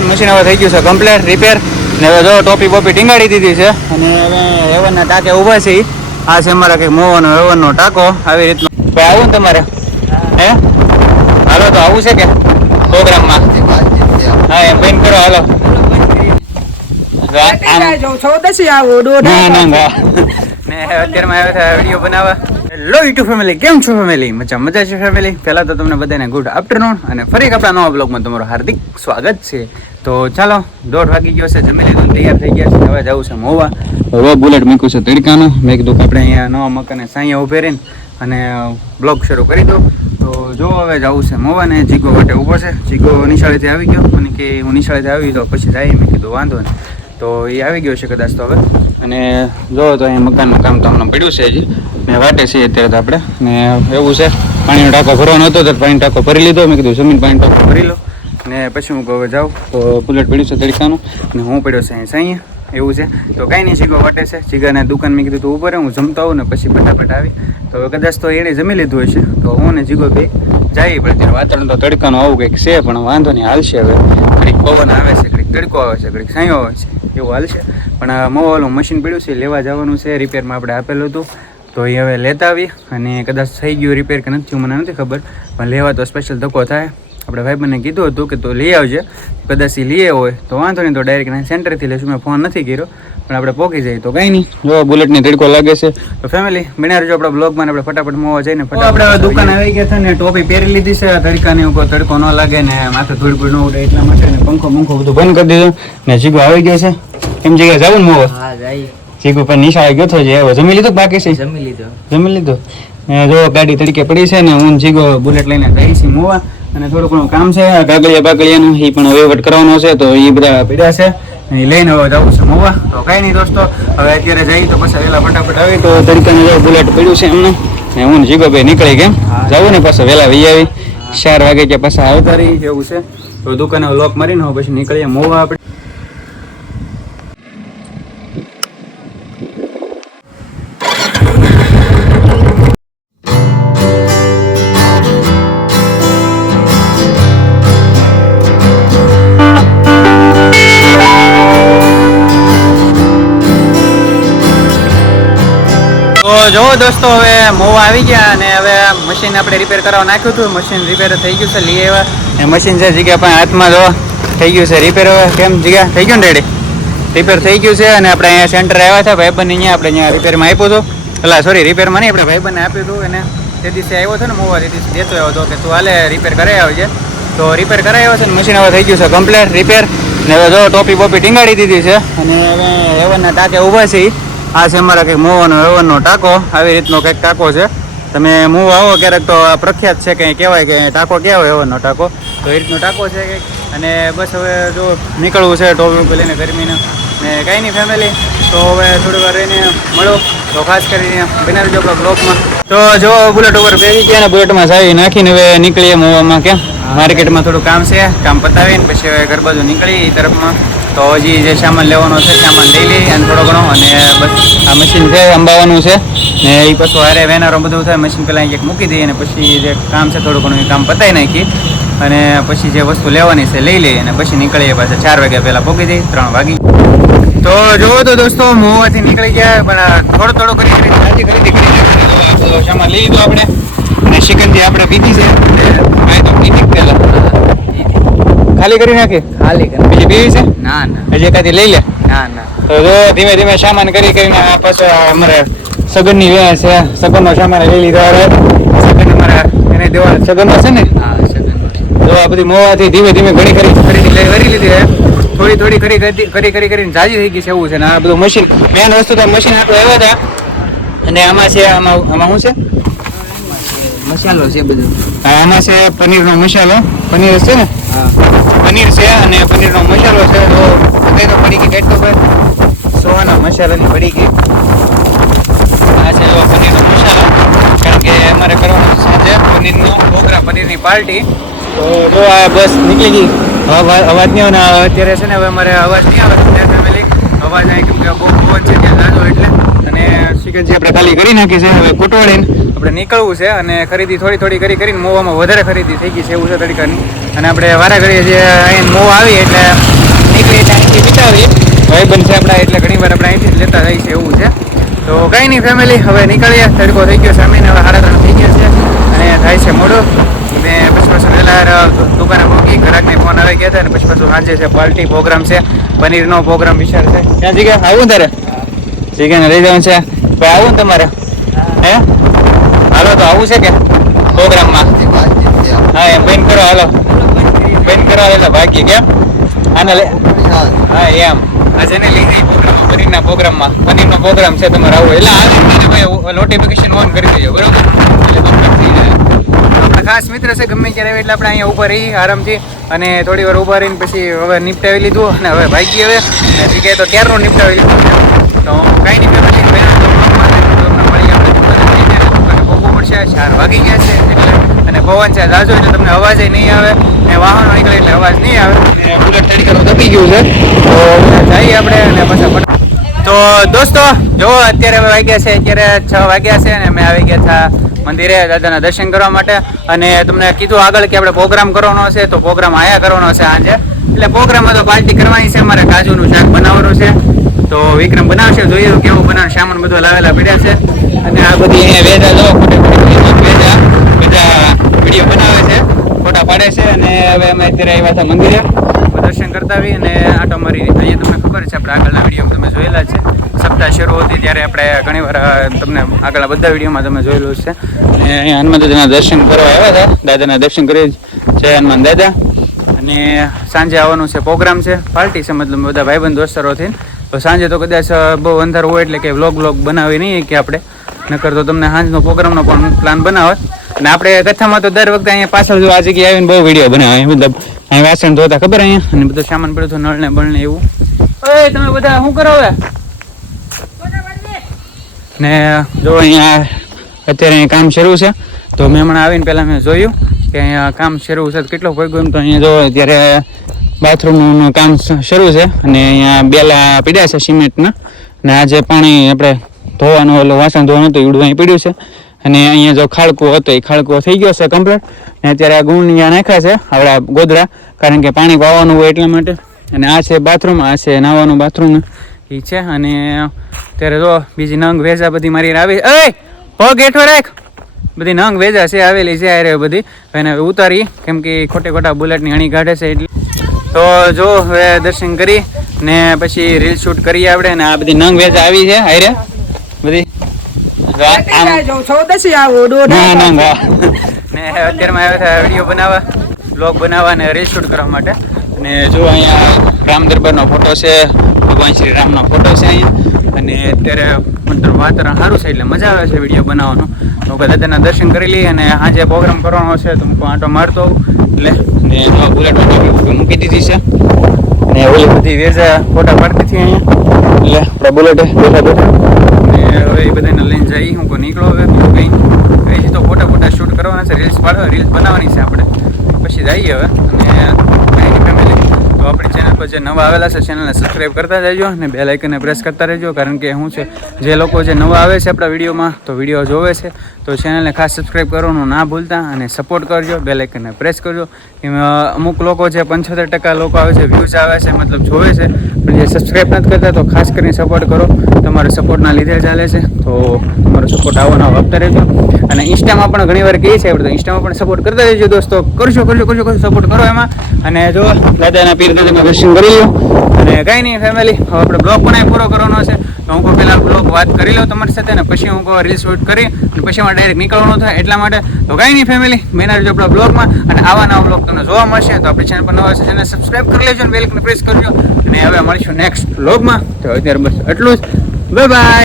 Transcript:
Machine હવે થઈ ગયું છે કમ્પ્લેટ રિપેર ને હવે જો ટોપી બોપી ટીંગાડી દીધી છે. અને હવે હેવનના ટાંકે ઊભા છે આ છે અમારા કંઈક મોવાનો હેવનનો ટાંકો. આવી રીતનો. ભાઈ આવું ને તમારે? હે? હાલો તો આવું છે કે? પ્રોગ્રામમાં? હા એમ બંધ કરો હાલો. અત્યારમાં આવ્યો છે વીડિયો બનાવવા. હેલો યુટ્યુબ ફેમિલી કેમ છો ફેમિલી મજા મજા છે ફેમિલી પહેલાં તો તમને બધાને ગુડ આફ્ટરનૂન અને ફરી એક આપણા નવા બ્લોગમાં તમારું હાર્દિક સ્વાગત છે. તો ચાલો, દોઢ વાગી ગયો છે, જમી લીધું, તૈયાર થઈ ગયા છે હવે જવું છે મોવા. હવે બુલેટ મૂક્યું છે તડકાનું. મેં કીધું આપણે અહીંયા નવા મકાને સાંયા ઉભે રહીને અને બ્લોગ શરૂ કરી દો તો જો હવે જવું છે મોવા ને જીગો માટે ઊભો છે. જીગો નિશાળેથી આવી ગયો. મને કે હું નિશાળેથી આવી તો પછી જાય. મેં કીધું વાંધો નહીં. તો એ આવી ગયો છે કદાચ તો હવે. અને જો તો અહીંયા મકાનનું કામ તો હમણાં પડ્યું છે હજી. ને વાટે છે અત્યારે તો આપણે. ને એવું છે, પાણીનો ટાંકો ભરવાનો હતો તો પાણી ટાંકો ભરી લીધો. મેં કીધું, જમીન પાણી ટાંકો ભરી લો. ને પછી હું હવે જાઉં. તો બુલેટ પડ્યું છે તડકાનું. ને હું પડ્યો છે અહીં સાંઈએ એવું છે. તો કાંઈ નહીં ચીગો વાટે છે. ચીગાને દુકાન મેં કીધું તું ઉપર હું જમતો આવું ને પછી ફટાફટ આવી. તો કદાચ તો એણે જમી લીધું હશે. તો હું ને જીગો બે પણ ત્યારે વાતાવરણ તો તડકાનું આવું કંઈક છે, પણ વાંધો નહીં, હાલશે હવે. ઘડીક પવન આવે છે, ઘડીક તડકો આવે છે, ઘડીક સાંયો આવે છે, એવું હાલશે. પણ મોવાલું મશીન પડ્યું છે, લેવા જવાનું છે રિપેરમાં આપણે આપેલું હતું. તો એ હવે લેતા આવી અને કદાચ થઈ ગયું રિપેર કે નથી મને નથી ખબર. પણ લેવા તો સ્પેશિયલ ધક્કો થાય. આપણે ભાઈબંધને કીધું હતું કે તો લઈ આવજે. કદાચ એ લઈએ હોય તો વાંધો નહીં તો ડાયરેક્ટ સેન્ટરથી લઈશું. મેં ફોન નથી કર્યો પણ આપણે પોકી જઈએ તો કંઈ નહીં. જો બુલેટની તડકો લાગે છે. તો ફેમિલી બન્યા રહેજો આપણા બ્લોગમાં આપણે ફટાફટ મોવા જઈને આપણે દુકાન આવી ગયા છે ને ટોપી પહેરી લીધી છે. તડકાની ઉપર તડકો ન લાગે ને માથે ધૂળ ભૂળ ન ઉડે એટલા માટે ને પંખો પંખો બધું બંધ કરી દીધું. ને જીગો આવી ગયો છે. એમ જગ્યાએ જવું ને મોવા? હા જાય. જીગુ પણ નિશાળે ગયો તો જે હવે જમી લીધું બાકી છે? જમી લીધો. જમી લીધો? જો ગાડી તરીકે પડી છે ને હું જીગો બુલેટ લઈને જઈ છે મોવા. અને થોડું ઘણું કામ છે ગાગળિયા બાગળિયાનું એ પણ વહીવટ કરવાનો છે તો એ બધા પીડ્યા છે. એ લઈને હવે જવું છે મોવા. તો કાંઈ નહીં દોસ્તો હવે અત્યારે જઈ તો પછી વહેલા ફટાફટ આવી. તો તડકાને જો બુલેટ પડ્યું છે એમને ને હું જીગો ભાઈ નીકળી ગયા. જવું ને પાછા વહેલા વહી આવી. ચાર વાગે કે પાછા આવતા રહી એવું છે. તો દુકાને લોક મારીને પછી નીકળીએ મોવા આપણે. જો દોસ્તો, હવે મોવા આવી ગયા અને હવે મશીન આપણે રિપેર કરવા નાખ્યું હતું. મશીન રિપેર થઈ ગયું છે, લઈ આવ્યા. એ મશીન છે જગ્યા પણ હાથમાં જો થઈ ગયું છે રિપેર હવે. કેમ જગ્યા? થઈ ગયું ને રેડી રિપેર થઈ ગયું છે અને આપણે અહીંયા સેન્ટર આવ્યા હતા ભાઈબંધ અહીંયા આપણે અહીંયા રિપેરમાં આપ્યું હતું. એટલે સોરી રિપેરમાં નહીં, આપણે ભાઈબંધને આપ્યું હતું. અને તે દિવસે આવ્યો હતો ને મોવા, તે દિવસે દેતો આવ્યો હતો કે તું હાલે રિપેર કરાવી આવજે. તો રિપેર કરાવ્યો છે ને મશીન હવે થઈ ગયું છે કમ્પ્લેટ રિપેર ને હવે જો ટોપી બોપી ટીંગાડી દીધી છે. અને હવે હેવનના ટાંકે ઊભા છે. આ છે અમારા કંઈક મોવાનો રવનનો ટાંકો. આવી રીતનો કંઈક ટાંકો છે. તમે મૂવ આવો ક્યારેક તો આ પ્રખ્યાત છે કંઈ કહેવાય કે ટાંકો કહેવાય હેવનનો ટાંકો. તો એ રીતનો ટાંકો છે કંઈક. અને બસ હવે જો નીકળવું છે ટોપી લઈને ગરમીને. ને કાંઈ નહીં ફેમિલી તો હવે થોડી વાર રહીને મળો. તો ખાસ કરીને બનાવી રહેજો આપણા બ્લોકમાં. તો જો બુલેટ ઉપર ભેગી ગયા ને બુલેટમાં સાવી નાખીને હવે નીકળીએ મોવામાં કેમ માર્કેટમાં થોડું કામ છે કામ પતાવીને પછી હવે ઘર બાજુ નીકળી એ તરફમાં. તો હજી જે સામાન લેવાનો છે, સામાન લઈ લઈ અને થોડો ઘણો. અને બસ, આ મશીન છે, અંબાવાનું છે. ને એ પછી હારે વેનારો બધું થાય મશીન પહેલાં એક મૂકી દઈએ અને પછી જે કામ છે, થોડું ઘણું એ કામ પતાવી નાખી અને પછી જે વસ્તુ લેવાની છે, લઈ લઈએ અને પછી નીકળીએ પાછા ચાર વાગ્યા પહેલાં પહોંચી દઈએ ત્રણ વાગી. તો જોવો તો દોસ્તો મોવાથી નીકળી ગયા, પણ થોડો થોડો કરી જાજી ખરીદી કરી સામાન લઈ લીધું આપણે. અને શિકંજી આપણે પીધી છે. ભાઈ તો પહેલા. ખાલી કરી નાખી? ખાલી કરી બીજી પીવી છે? ના ના. હજી એકાદી લઈ લે? ના ના. તો જો ધીમે ધીમે સામાન કરી કરીને પાછો અમારે સગનની વેહ છે. સગનનો સામાન લઈ લીધો અરે સગન અમારે એને દેવા સગનનો છે ને? હા સગન તો આ બધી મોવાથી ધીમે ધીમે ઘણી ખરી ખરીદી લઈ કરી લીધી થોડી થોડી કરી કરી કરી કરીને જાજી થઈ ગઈ છે એવું છે. ને આ બધું મશીન મેન વસ્તુ તો મશીન આપણે આવ્યા હતા. અને આમાં છે આમાં આમાં શું છે? મસાલો છે બધું. આમાં છે પનીરનો મસાલો. પનીર છે ને? હા. પનીર છે અને પનીરનો મસાલો છે. તો તો પડી ગઈ કેટલો ભાઈ. સોના મસાલાની પડી ગઈ. આ છે એવો પનીરનો મસાલો. કારણ કે અમારે કરવાનું છે સાંજે પનીરનો ઢોકરા પનીરની પાર્ટી. તો જો આ બસ નીકળી ગઈ. અવાજ નહીં આવે અત્યારે છે ને હવે અમારે અવાજ નહીં આવે ફેમિલી અવાજ આવી કેમ કે બહુ પવન છે ત્યાં દાદો એટલે. અને છે આપણે ખાલી કરી નાખી છે, હવે કોટવાડીને આપણે નીકળવું છે અને ખરીદી થોડી થોડી કરી કરીને મોવામાં વધારે ખરીદી થઈ ગઈ છે, એવું છે તડકાની. અને આપણે વારા કરીએ જે અહીં મોં આવી એટલે નીકળી એટલે અહીંથી વિચાવીએ ભાઈબંધ છે આપણા, એટલે ઘણી વાર આપણે અહીંથી જ લેતા જાય છે, એવું છે. તો કંઈ નહીં ફેમિલી હવે નીકળીએ. તડકો થઈ ગયો સામે હવે સાડા ત્રણ થઈ ગયા છે. અને થાય છે મોડું. ને પછી પાછું વહેલા દુકાને પહોંચી ઘરાકને ફોન આવી ગયા હતા અને પછી પાછું સાંજે છે, પાર્ટી પ્રોગ્રામ છે, પનીરનો પ્રોગ્રામ વિચાર છે. ત્યાં જગ્યા? આવું તારે? જગ્યાને લઈ જવાનું છે. ભાઈ, આવું ને તમારે. હે? હાલો, તો આવું છે કે? પ્રોગ્રામમાં? હા, એમ. બેન કરો, હાલો. બેન કરો એટલે ભાગી કેમ? આને હા, એમ. આજે ને જઈ પ્રોગ્રામ, પનીરના પ્રોગ્રામમાં. પનીરનો પ્રોગ્રામ છે, તમારે આવું. એટલે આવે ભાઈ નોટિફિકેશન ઓન કરી દેજો, બરોબર? એટલે કમ્પ્લીટ થઈ જાય. આપણા ખાસ મિત્ર છે, ગમે ત્યારે એટલે આપણે અહીંયા ઊભા રહી આરામથી. અને થોડી વાર ઊભા રહીને પછી હવે નિપટાવી લીધું અને હવે ભાગી હવે. જગ્યાએ તો ક્યારનું નિપટાવી લીધું. તો કાંઈ નહીં ફેમિલી પહેલાં તો vlogમાં છે. તો તમને મળી આપણે દુકાને મળી જાય દુકાને પહોંચવું પડશે ચાર વાગી ગયા છે એટલે અને પવન છે જાજો એટલે તમને અવાજ નહીં આવે ને વાહનો નીકળે એટલે અવાજ નહીં આવે. બુલેટ તરીકે દબી ગયું છે. તો જઈએ આપણે અને પછી તો દોસ્તો જો અત્યારે વાગ્યા છે અત્યારે છ વાગ્યા છે અને અમે આવી ગયા હતા મંદિરે દાદાના દર્શન કરવા માટે. અને તમને કીધું આગળ કે આપણે પ્રોગ્રામ કરવાનો છે તો પ્રોગ્રામ આયા કરવાનો છે આજે. એટલે પ્રોગ્રામમાં તો પાર્ટી કરવાની છે અમારે કાજુનું શાક બનાવવાનું છે. તો વિક્રમ બનાવશે જોઈએ કેવું બનાવે. સામાન બધું લાવેલા પડ્યા છે. અને આ બધી અહીંયા વેજા જો વેજા બધા વીડિયો બનાવે છે ફોટા છે અને હવે અમે અત્યારે આવ્યા હતા મંદિરે. દર્શન કરતા આવી અને આટો મારી અહીંયા તમને ખબર છે, આપણે આગળના વીડિયો તમે જોયેલા છે. સપ્તાહ શરૂ હતી ત્યારે આપણે ઘણી વાર તમને આગળના બધા વિડીયોમાં તમે જોયેલું છે. અને અહીંયા હનુમાન દાદાના દર્શન કરવા આવ્યા હતા. દાદાના દર્શન કરી જય હનુમાન દાદા. અને સાંજે આવવાનું છે પ્રોગ્રામ છે. પાર્ટી છે, મતલબ બધા ભાઈબંધ દોસ્તરોથી તો સાંજે તો કદાચ બહુ અંધારું હોય એટલે કે વ્લોગ વ્લોગ બનાવી નહીં કે આપણે. નકર તો તમને સાંજનો પ્રોગ્રામનો પણ પ્લાન બનાવે અને આપણે કથામાં તો દર વખતે અહીંયા પાછળ જો આ જગ્યાએ આવીને બહુ વીડિયો બનાવે. મતલબ અહીં વાસણ ધોતા ખબર અહીંયા? અને બધું સામાન પડ્યો નળ ને બળ ને એવું. ઓય, તમે બધા શું કરો હવે? ને જો અહીંયા અત્યારે અહીંયા કામ શરૂ છે. તો મેં હમણાં આવીને પહેલાં મેં જોયું કે અહીંયા કામ શરૂ છે. કેટલો એમ તો અહીંયા જો અત્યારે બાથરૂમનું કામ શરૂ છે. અને અહીંયા બેલા પીડ્યા છે સિમેન્ટના. અને આજે પાણી આપણે ધોવાનું, ઓલું વાસણ ધોવાનું હતું ઈડું અહીં પીડ્યું છે. અને અહીંયા જો ખાડકું હતો, એ ખાડકો થઈ ગયો છે કમ્પ્લીટ અને અત્યારે આ ગુણ અહીંયા નાખ્યા છે આપણા ગોદરા, કારણ કે પાણી વાવવાનું હોય એટલા માટે. અને આ છે બાથરૂમ આ છે નાવાનું બાથરૂમ એ છે, અને ત્યારે જો બીજી નંગ વેજા બધી મારી આવી. એ પગ હેઠો રાખ. બધી નંગ વેજા છે, આવેલી છે અરે બધી. એને ઉતારી, કેમ કે ખોટે ખોટા બુલેટની અણી કાઢે છે એટલે. તો જો હવે દર્શન કરી, ને પછી રીલ શૂટ કરીએ આપણે, ને આ બધી નંગ વેજા આવી છે હારે બધી વીડિયો બનાવવા બ્લોગ બનાવવા અને રીલ શૂટ કરવા માટે. અને જો અહીંયા રામ દરબારનો ફોટો છે ભગવાન શ્રી રામનો ફોટો છે અહીંયા. અને અત્યારે મતલબ વાતાવરણ સારું છે એટલે મજા આવે છે વીડિયો બનાવવાનો. તો દાદાના દર્શન કરી લઈએ અને આજે પ્રોગ્રામ કરવાનો છે તો હું આંટો મારતો એટલે ને જો બુલેટ મૂકી દીધી છે. ને ઓલી બધી વેજા ફોટા પાડતી હતી અહીંયા. એટલે આપણા બુલેટે બેઠા બેઠા. ને હવે એ બધાને લઈને જઈ હું નીકળો હવે, બીજું કંઈ કઈ તો ફોટા ફોટા શૂટ કરવાના છે રીલ્સ પાડવા રીલ્સ બનાવવાની છે આપણે. પછી જઈએ હવે અને ફેમિલી તો આપણી ચેનલ પર જે નવા આવેલા છે ચેનલને સબસ્ક્રાઈબ કરતા જજો અને બે લાઇકને પ્રેસ કરતા રહેજો. કારણ કે શું છે, જે લોકો જે નવા આવે છે આપણા વિડીયોમાં, તો વીડિયો જોવે છે. તો ચેનલને ખાસ સબસ્ક્રાઈબ કરવાનું ના ભૂલતા અને સપોર્ટ કરજો બે લાઇકનને પ્રેસ કરજો. એમાં અમુક લોકો છે, પંચોતેર ટકા લોકો આવે છે વ્યૂઝ આવે છે, મતલબ જોવે છે, પણ જે સબસ્ક્રાઈબ નથી કરતા તો ખાસ કરીને સપોર્ટ કરો. તમારા સપોર્ટના લીધે ચાલે છે. તો તમારો સપોર્ટ આવવાનો આપતા રહેજો. અને ઇન્સ્ટામાં પણ ઘણી વાર કહીએ છીએ તો, ઇન્સ્ટામાં પણ સપોર્ટ કરતા રહેજો દોસ્તો. કરજો કરજો કરજો કરજો સપોર્ટ કરો એમાં. અને જો દાદાના પીર દાદાના દર્શન કરી લો અને કાંઈ નહીં ફેમિલી હવે આપણે બ્લોગ પણ પૂરો કરવાનો છે. હું કહું પહેલાં બ્લોગ વાત કરી લઉં તમારી સાથે અને પછી હું કહું રીલ શૂટ કરી અને પછી મારે ડાયરેક્ટ નીકળવાનું થાય એટલા માટે તો કાંઈ નહીં ફેમિલી મેના જો આપણા બ્લોગમાં અને આવા નવા બ્લોગ તમને જોવા મળશે તો આપણી ચેનલ પર નવા છે ચેનલ સબસ્ક્રાઈબ કરી લેજો અને બેલકને પ્રેસ કરજો. અને હવે મળીશું નેક્સ્ટ બ્લોગમાં તો અત્યારે બસ એટલું જ. Bye bye